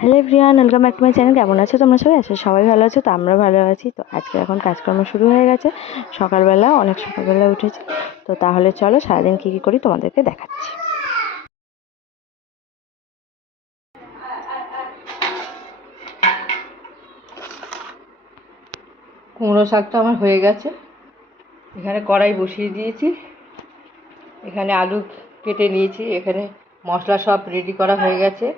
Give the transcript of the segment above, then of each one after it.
Hello everyone, welcome back to my channel. কেমন আছো তোমরা সবাই? আছো সবাই ভালো আছো, তো আমরা ভালো আছি। তো আজকে এখন কাজকর্ম শুরু হয়ে গেছে। সকালবেলা, অনেক সকালবেলা উঠেছি। তো তাহলে চলো, সারাদিন কী কী করি তোমাদেরকে দেখাচ্ছি। কুমড়ো শাকটা আমার হয়ে গেছে। এখানে কড়াই বসিয়ে দিয়েছি। এখানে আলু কেটে নিয়েছি। এখানে মশলা সব রেডি করা হয়ে গেছে।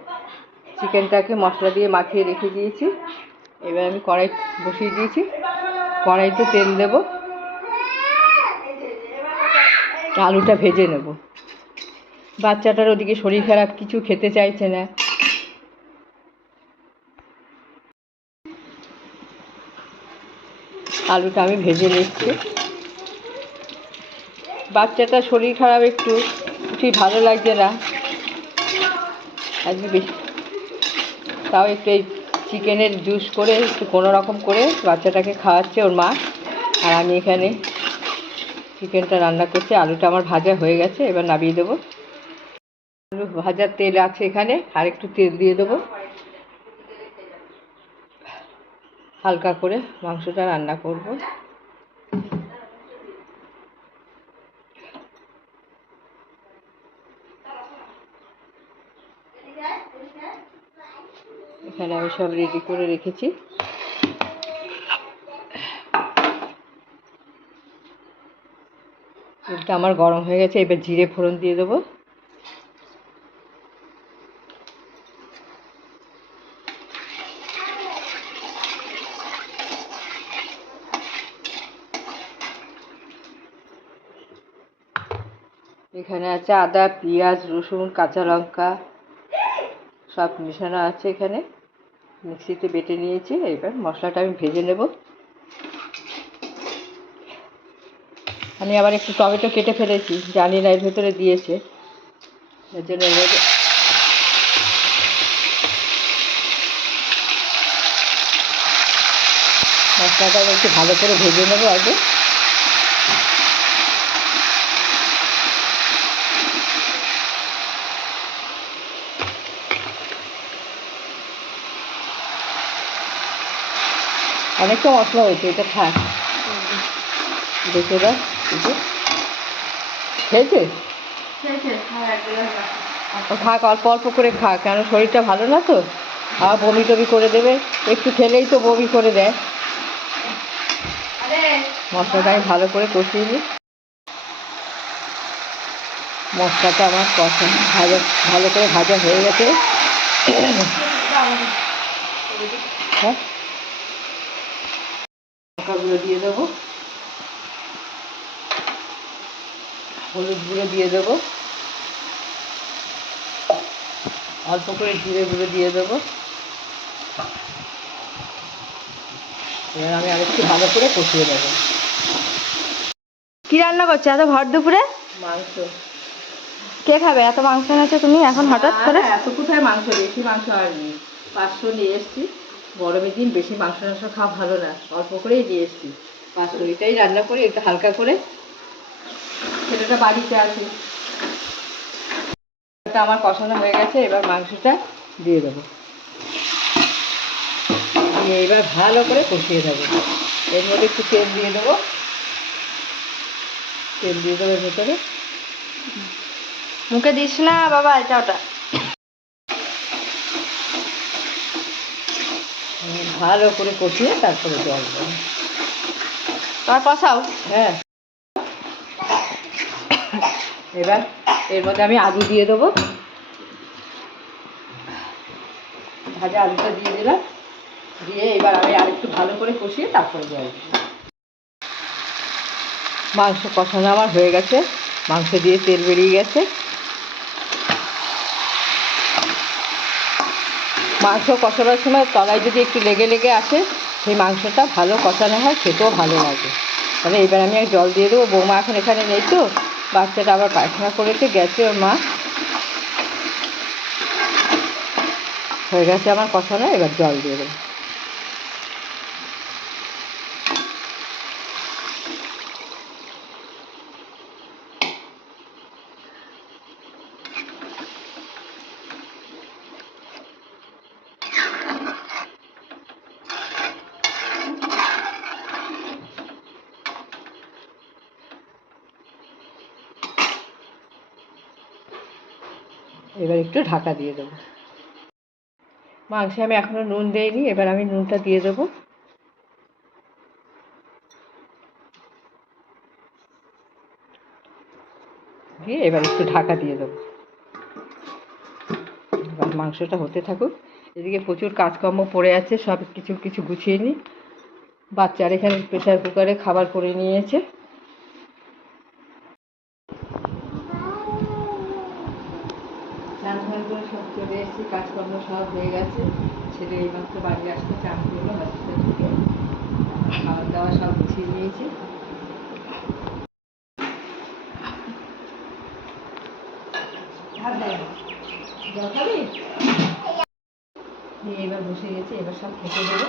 চিকেনটাকে মশলা দিয়ে মাখিয়ে রেখে দিয়েছি। এবার আমি কড়াই বসিয়ে দিয়েছি। কড়াইতে তেল দেব। আলুটা ভেজে নেব। বাচ্চাটার ওদিকে শরীর খারাপ, কিছু খেতে চাইছে না। আলুটা আমি ভেজে নিচ্ছি। বাচ্চাটা শরীর খারাপ একটু ঠিক ভালো লাগছে না। আজকে বেশি তাও একটু এই চিকেনের জুস করে একটু কোনো রকম করে বাচ্চাটাকে খাওয়াচ্ছে ওর মা। আর আমি এখানে চিকেনটা রান্না করছি, আলুটা আমার ভাজা হয়ে গেছে, এবার নামিয়ে দেবো। আলু ভাজার তেল আছে এখানে, আর একটু তেল দিয়ে দেবো। হালকা করে মাংসটা রান্না করব। এখানে আমি সব রেডি করে রেখেছি। তেলটা আমার গরম হয়ে গেছে, এবার জিরে ফোড়ন দিয়ে দেবো। এখানে আছে আদা, পেঁয়াজ, রসুন, কাঁচা লঙ্কা সব মেশানো আছে এখানে। মিক্সিতে বেটে নিয়েছি, এবার মশলাটা আমি ভেজে নেব। আমি আবার একটু টমেটো কেটে ফেলেছি, জানি না এর ভেতরে দিয়েছে। এর জন্য মশলাটা একটু ভালো করে ভেজে নেব আগে। অনেকটা মশলা হয়েছে এটা থাক। দেখে দাও খেয়েছে? ও থাক অল্প অল্প করে খা কেন শরীরটা ভালো না তো? আর বমি টমি করে দেবে। একটু খেলেই তো বমি করে দেয়। মশলাটা আমি ভালো করে কষিয়ে নিই। মশলাটা আমার কষা ভাজা ভালো করে ভাজা হয়ে গেছে। হ্যাঁ? লঙ্কাগুলো দিয়ে দেবো। হলুদ গুঁড়ো দিয়ে দেবো। অল্প করে জিরে গুঁড়ো দিয়ে দেবো। এবার আমি আরেকটু ভালো করে কষিয়ে দেবো কি রান্না করছ? এত ভর দুপুরে? মাংস। কে খাবে? এত মাংস এনেছো তুমি? এখন হঠাৎ করে? এত কোথায় মাংস? বেশি মাংস আর নেই। পাঁচশো নিয়ে এসছি। গরমের দিন বেশি মাংস টাংস খাওয়া ভালো না, অল্প করেই নিয়ে এসছি। পাঁচশো এটাই রান্না করি একটু হালকা করে ছেলেটা বাড়িতে আছে। আমার কষানো হয়ে গেছে, এবার মাংসটা দিয়ে দেবো। দিয়ে এবার ভালো করে কষিয়ে দেবো এর মধ্যে একটু তেল দিয়ে দেবো। তেল দিয়ে দেবো এর ভেতরে। মুখে দিস না বাবা, এটা ওটা। ভালো করে কষিয়ে তারপরে জল দেবো। তোমার কষাও? হ্যাঁ। এবার এর মধ্যে আমি আলু দিয়ে দেবো। ভাজা আলুটা দিয়ে দিলাম। দিয়ে এবার আমি আরেকটু ভালো করে কষিয়ে তারপরে জল মাংস কষানো আমার হয়ে গেছে। মাংস দিয়ে তেল বেরিয়ে গেছে। মাংস কষানোর সময় তলায় যদি একটু লেগে লেগে আসে, সেই মাংসটা ভালো কষানো হয়, খেতেও ভালো লাগে। তাহলে এবার আমি জল দিয়ে দেবো। বৌমা এখন এখানে নেই তো। বাচ্চাটা আবার পায়খানা করেছে গেছে ওর মা। হয়ে গেছে আমার কষানো, এবার জল দিয়ে দেবো। এবার একটু ঢাকা দিয়ে দেবো। মাংসে আমি এখনও নুন দেইনি, এবার আমি নুনটা দিয়ে দেবো। দিয়ে এবার একটু ঢাকা দিয়ে দেবো। এবার মাংসটা হতে থাকুক। এদিকে প্রচুর কাজকর্ম পড়ে আছে, সব কিছু কিছু গুছিয়ে নিই বাচ্চার এখানে প্রেশার কুকারে খাবার করে নিয়েছে। স্নান ফান করে সব চলে এসেছি কাজকর্ম সব হয়ে গেছে ছেলে এইমাত্র বাড়ি আসতে চান করল হসপিটাল থেকে খাবার দাবার সব গুছিয়ে নিয়েছি এবার বসে গেছে এবার সব খেতে দেবো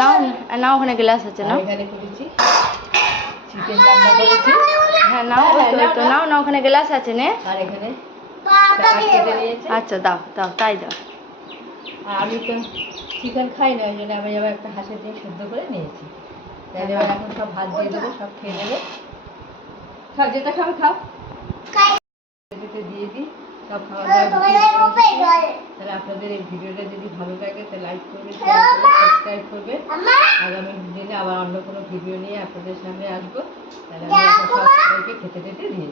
নাও নাও ওখানে গ্লাস আছে নাও এখানে করেছি চিকেন রান্না করেছি। হ্যাঁ নাও হ্যাঁ তো, নাও না ওখানে গ্লাস আছে নে। আর এখানে? আচ্ছা দাও দাও তাই দাও। আর আমি তো চিকেন খাই না ওই জন্য আমি আবার একটা হাঁসের ডিম সেদ্ধ করে নিয়েছি। তাহলে এবার এখন সব ভাত দিয়ে দেবো সব খেয়ে নেব। সব যেটা খাবে খাও। দিয়ে দিই। সব খাওয়া দাওয়া তাহলে আপনাদের এই ভিডিওটা যদি ভালো লাগে তাহলে লাইক করবে সাবস্ক্রাইব করবে আগামী দিনে আবার অন্য কোনো ভিডিও নিয়ে আপনাদের সামনে আসব। তাহলে আমি সবাইকে খেতে খেতে দিয়ে